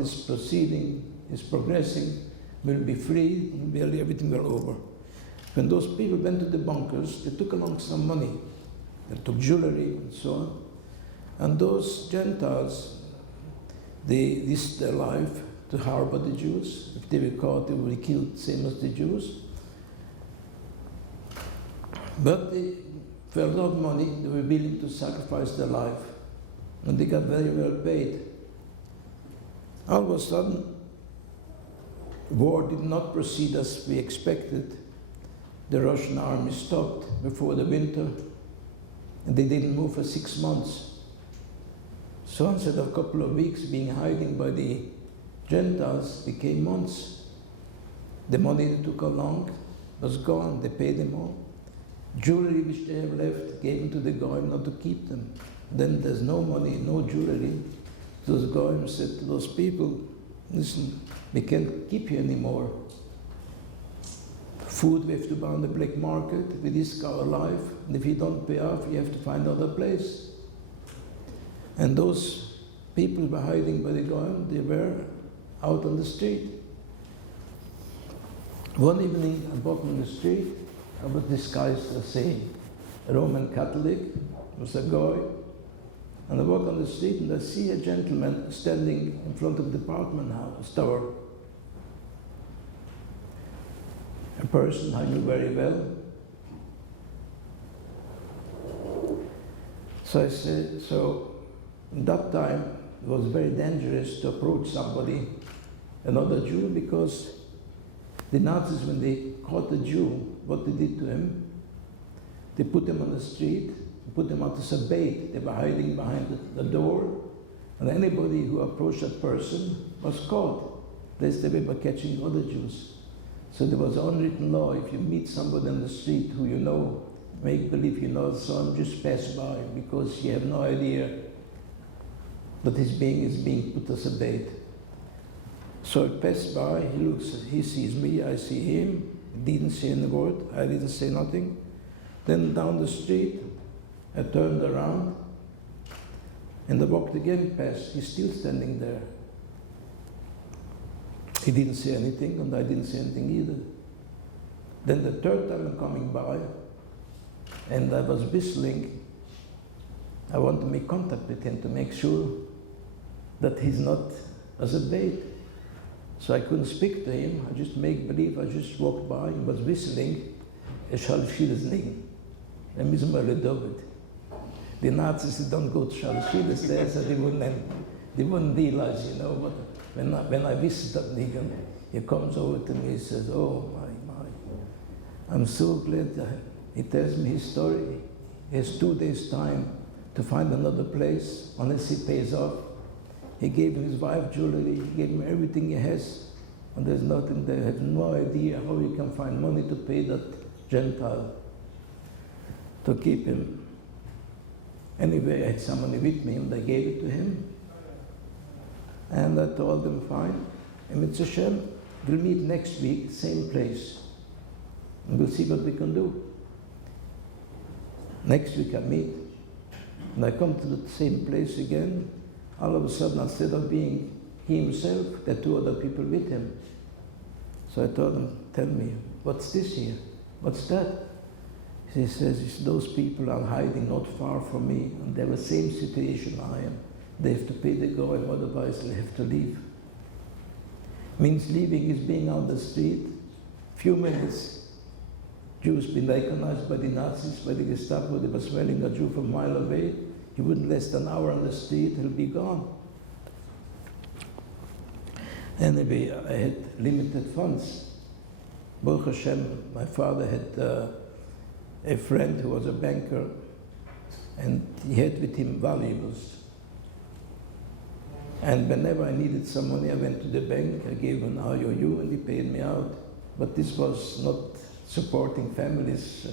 Cohn-Part is proceeding, is progressing, will be free, and barely everything will over. When those people went to the bunkers, they took along some money. They took jewelry and so on. And those Gentiles, they risked their life to harbor the Jews. If they were caught, they would be killed, same as the Jews. But for a lot of money, they were willing to sacrifice their life. And they got very well paid. All of a sudden, war did not proceed as we expected. The Russian army stopped before the winter, and they didn't move for 6 months. So instead of a couple of weeks being hiding by the Gentiles, became months. The money they took along was gone, they paid them all. Jewelry which they have left, gave them to the goyim not to keep them. Then there's no money, no jewelry. Those goyim said to those people, listen, we can't keep you anymore. Food we have to buy on the black market, we risk our life, and if you don't pay off, you have to find another place. And those people were hiding by the goyim, they were out on the street. One evening, I walked on the street, I was disguised as a Roman Catholic, was a guy, and I walk on the street and I see a gentleman standing in front of the department store. A person I knew very well. So I said, at that time it was very dangerous to approach somebody, another Jew, because the Nazis, when they caught a Jew, what they did to him, they put him on the street, put him out as a bait. They were hiding behind the door, and anybody who approached that person was caught. That's the way by catching other Jews. So there was an unwritten law: if you meet somebody on the street who you know, make believe you know someone, just pass by, because you have no idea that his being is being put as a bait. So I passed by, he looks, he sees me, I see him, he didn't say any word, I didn't say nothing. Then down the street, I turned around, and I walked again past, he's still standing there. He didn't say anything, and I didn't say anything either. Then the third time I'm coming by, and I was whistling, I want to make contact with him to make sure that he's not as a bait. So I couldn't speak to him, I just make believe, I just walked by and was whistling, Shalshilesling. And David. The Nazis don't go to Shalshiles there, so they wouldn't realize, you know, but when I visit that nigger, he comes over to me, he says, oh my, I'm so glad that he tells me his story. He has 2 days time to find another place unless he pays off. He gave his wife jewelry, he gave him everything he has, and there's nothing there. I have no idea how he can find money to pay that Gentile to keep him. Anyway, I had some money with me and I gave it to him. And I told him, fine, and it's a shame, we'll meet next week, same place, and we'll see what we can do. Next week I meet, and I come to the same place again. All of a sudden, instead of being he himself, there are 2 other people with him. So I told him, tell me, what's this here? What's that? He says, it's those people are hiding not far from me, and they're the same situation I am. They have to pay the goyim, otherwise they have to leave. Means leaving is being on the street. Few minutes, Jews been recognized by the Nazis, by the Gestapo. They were smelling a Jew from a mile away. He wouldn't last an hour on the street, he'll be gone. Anyway, I had limited funds. Baruch Hashem, my father had a friend who was a banker, and he had with him valuables. And whenever I needed some money, I went to the bank, I gave an IOU, and he paid me out. But this was not supporting families.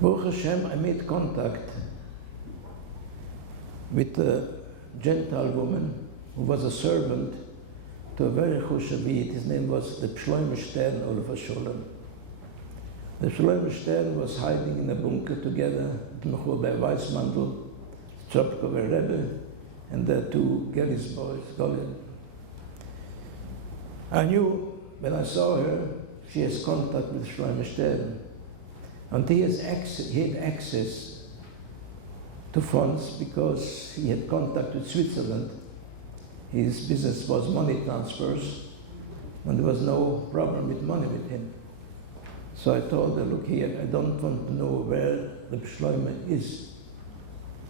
Baruch Hashem, I made contact with a Gentile woman who was a servant to a very chushavit. His name was the Shlomo Stern Olav Sholem. The Shlomo Stern was hiding in a bunker together by Weissmandl, Tropkover Rebbe, and the two Gellis boys, Golin. I knew when I saw her, she has contact with Shlomo Stern, and he had access to funds because he had contact with Switzerland. His business was money transfers, and there was no problem with money with him. So I told her, look here, I don't want to know where the Shlomo is,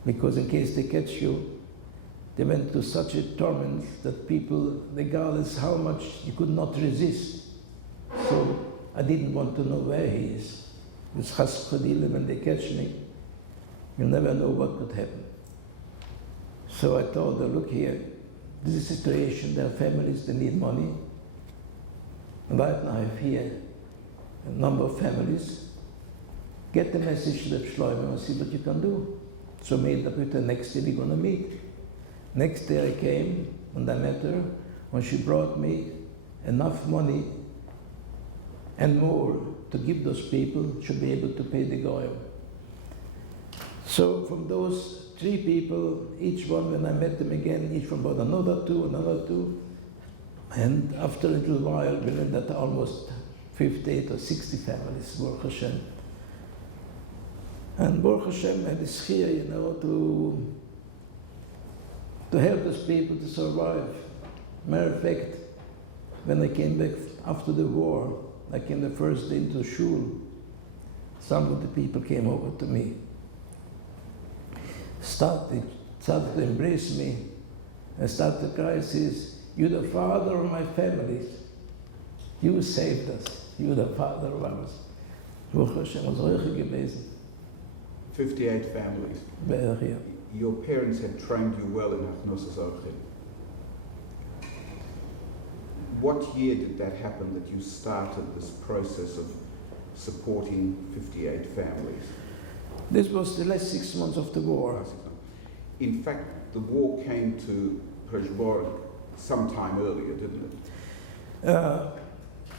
because in case they catch you, they went to such a torment that people, regardless how much, you could not resist. So I didn't want to know where he is. It's chas v'chalila, when they catch me, you never know what could happen. So I told her, look here, this is a situation, there are families, they need money. And right now I have here a number of families. Get the message to the Shlomo and see what you can do. So I made up with her, next day we're going to meet. Next day I came and I met her, and she brought me enough money and more to give those people, should be able to pay the goyim. So from those three people, each one, when I met them again, each one brought another two, and after a little while, we learned that almost 58 or 60 families, Baruch Hashem. And Baruch Hashem had this here, to help those people to survive. Matter of fact, when I came back after the war, I came the first day into shul, some of the people came over to me, started to embrace me, and started to cry, says, you're the father of my families. You saved us. You're the father of ours. Baruch Hashem, was Reicher gewesen. 58 families. Yeah. Your parents had trained you well in Hachnosas Orchim. What year did that happen that you started this process of supporting 58 families? This was the last 6 months of the war. In fact, the war came to Pressburg sometime earlier, didn't it?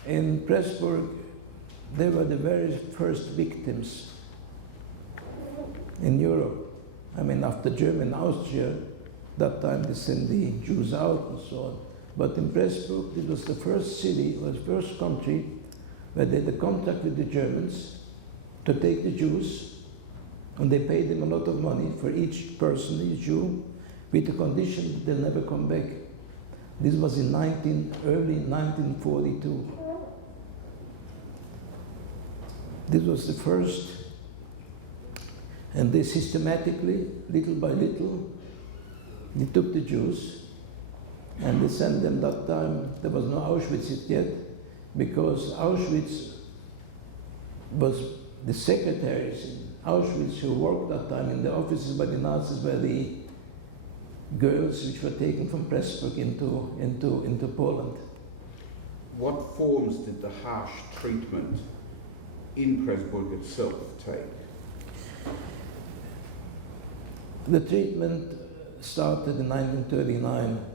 In Pressburg, they were the very first victims in Europe. I mean, after Germany and Austria, that time they sent the Jews out and so on. But in Pressburg, it was the first city, it was the first country where they had a contract with the Germans to take the Jews, and they paid them a lot of money for each person, each Jew, with the condition that they'll never come back. This was in early 1942. This was the first, and they systematically, little by little, they took the Jews and they sent them. That time there was no Auschwitz yet, because Auschwitz was the secretaries in Auschwitz who worked that time in the offices by the Nazis were the girls which were taken from Pressburg into Poland. What forms did the harsh treatment in Pressburg itself take? The treatment started in 1939.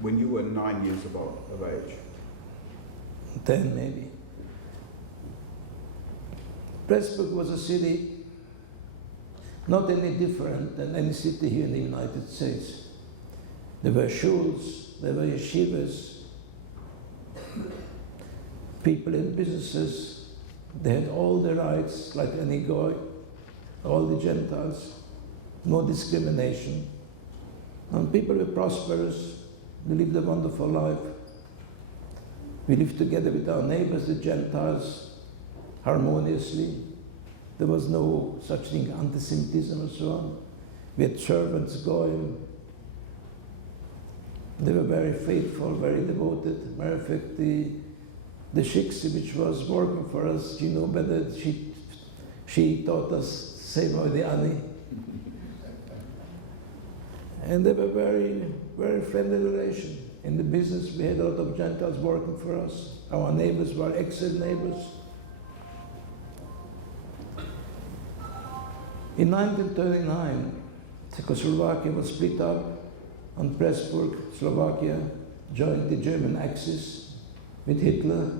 When you were 9 years of age? 10 maybe. Pressburg was a city not any different than any city here in the United States. There were shuls, there were yeshivas, people in businesses, they had all the rights like any goy, all the Gentiles, no discrimination. And people were prosperous, they lived a wonderful life. We lived together with our neighbors, the Gentiles, harmoniously. There was no such thing, anti-Semitism and so on. We had servants going. They were very faithful, very devoted. Matter of fact, the shiksa which was working for us, you know better, she taught us same way the Ani. And they were very, very friendly relation. In the business, we had a lot of Gentiles working for us. Our neighbors were excellent neighbors. In 1939, Czechoslovakia was split up, and Pressburg, Slovakia, joined the German Axis with Hitler,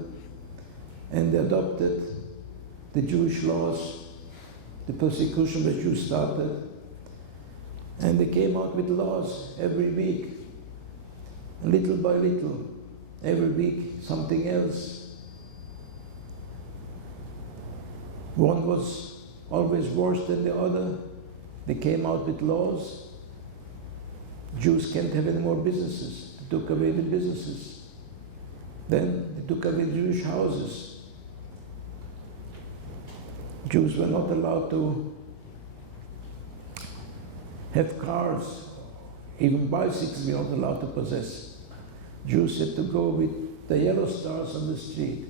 and they adopted the Jewish laws, the persecution that Jews started. And they came out with laws every week. And little by little, every week, something else. One was always worse than the other. They came out with laws. Jews can't have any more businesses. They took away the businesses. Then they took away Jewish houses. Jews were not allowed to have cars. Even bicycles we were not allowed to possess. Jews had to go with the yellow stars on the street.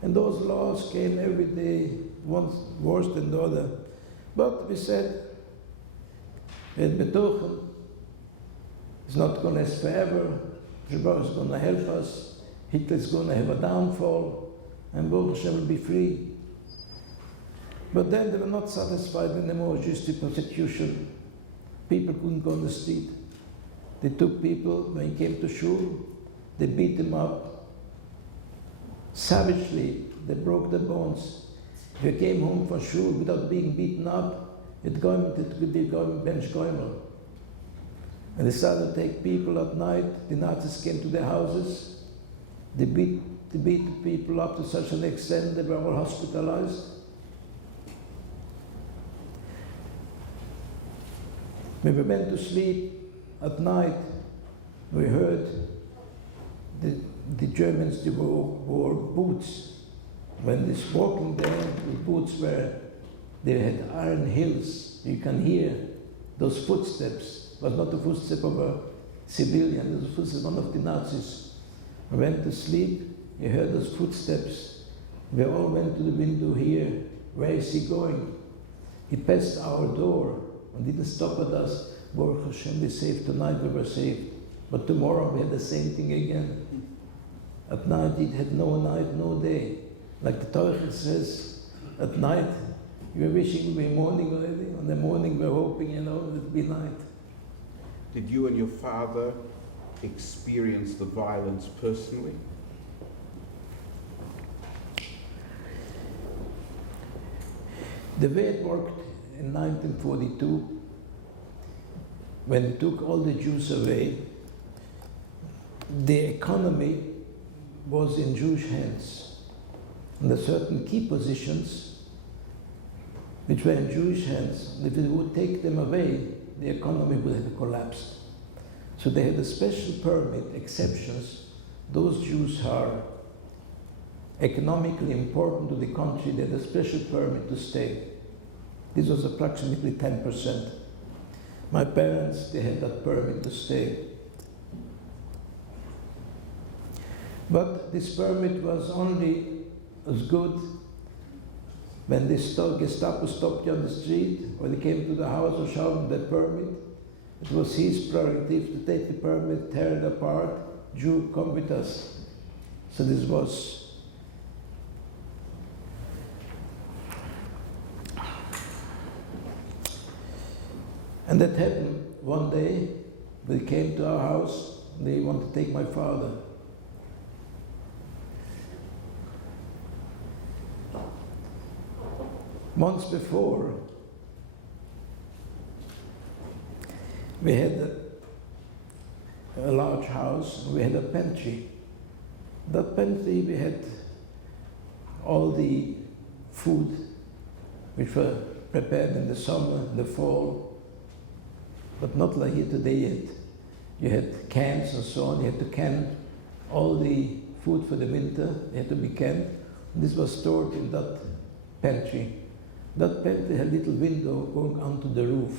And those laws came every day, one worse than the other. But we said, it's not going to last forever. Shabbat is going to help us. Hitler is going to have a downfall. And Baruch Hashem will be free. But then they were not satisfied anymore, just the persecution. People couldn't go on the street. They took people, when he came to shul, they beat them up. Savagely, they broke their bones. If you came home from shul without being beaten up, it could be going bench goimer. And they started to take people at night. The Nazis came to their houses. They beat the people up to such an extent they were all hospitalized. When we went to sleep at night, we heard the Germans, they wore boots. When they're walking there, the boots they had iron heels. You can hear those footsteps. It was not the footstep of a civilian, it was the footsteps of one of the Nazis. We went to sleep, you heard those footsteps. We all went to the window here. Where is he going? He passed our door and didn't stop at us. Baruch Hashem, we saved tonight, we were saved. But tomorrow we had the same thing again. At night it had no night, no day. Like the Torah says, at night you were wishing it would be morning already. On the morning we were hoping, it would be night. Did you and your father experience the violence personally? The way it worked in 1942, when they took all the Jews away, the economy was in Jewish hands. And there are certain key positions which were in Jewish hands. And if they would take them away, the economy would have collapsed. So they had a special permit, exceptions. Those Jews are economically important to the country, they had a special permit to stay. This was approximately 10%. My parents, they had that permit to stay. But this permit was only as good when the Gestapo stopped you on the street, or they came to the house or showed them the permit. It was his prerogative to take the permit, tear it apart. Jew, come with us. So this was and that happened one day. They came to our house, they wanted to take my father. Months before, we had a large house, we had a pantry. That pantry, we had all the food which were prepared in the summer, in the fall, but not like here today yet. You had cans and so on, you had to can all the food for the winter, it had to be canned. This was stored in that pantry. That pantry had a little window going onto the roof.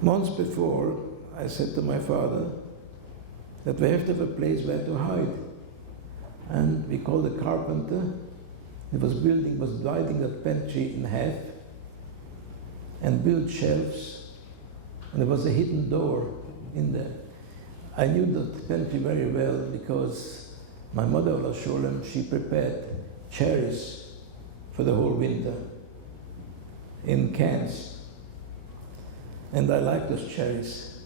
Months before, I said to my father that we have to have a place where to hide. And we called a carpenter. He was dividing that pantry in half and built shelves. And there was a hidden door in there. I knew that pantry very well because my mother, Sholem, she prepared cherries for the whole winter in cans. And I liked those cherries.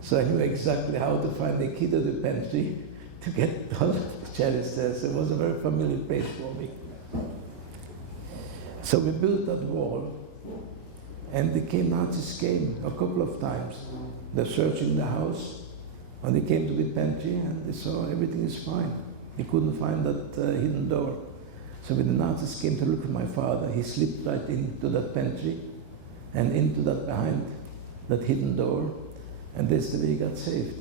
So I knew exactly how to find the key to the pantry to get all the cherries there. So it was a very familiar place for me. So we built that wall. And Nazis came a couple of times. They're searching the house, and they came to the pantry, and they saw everything is fine. He couldn't find that hidden door. So when the Nazis came to look for my father, he slipped right into that pantry and into that behind that hidden door, and that's the way he got saved.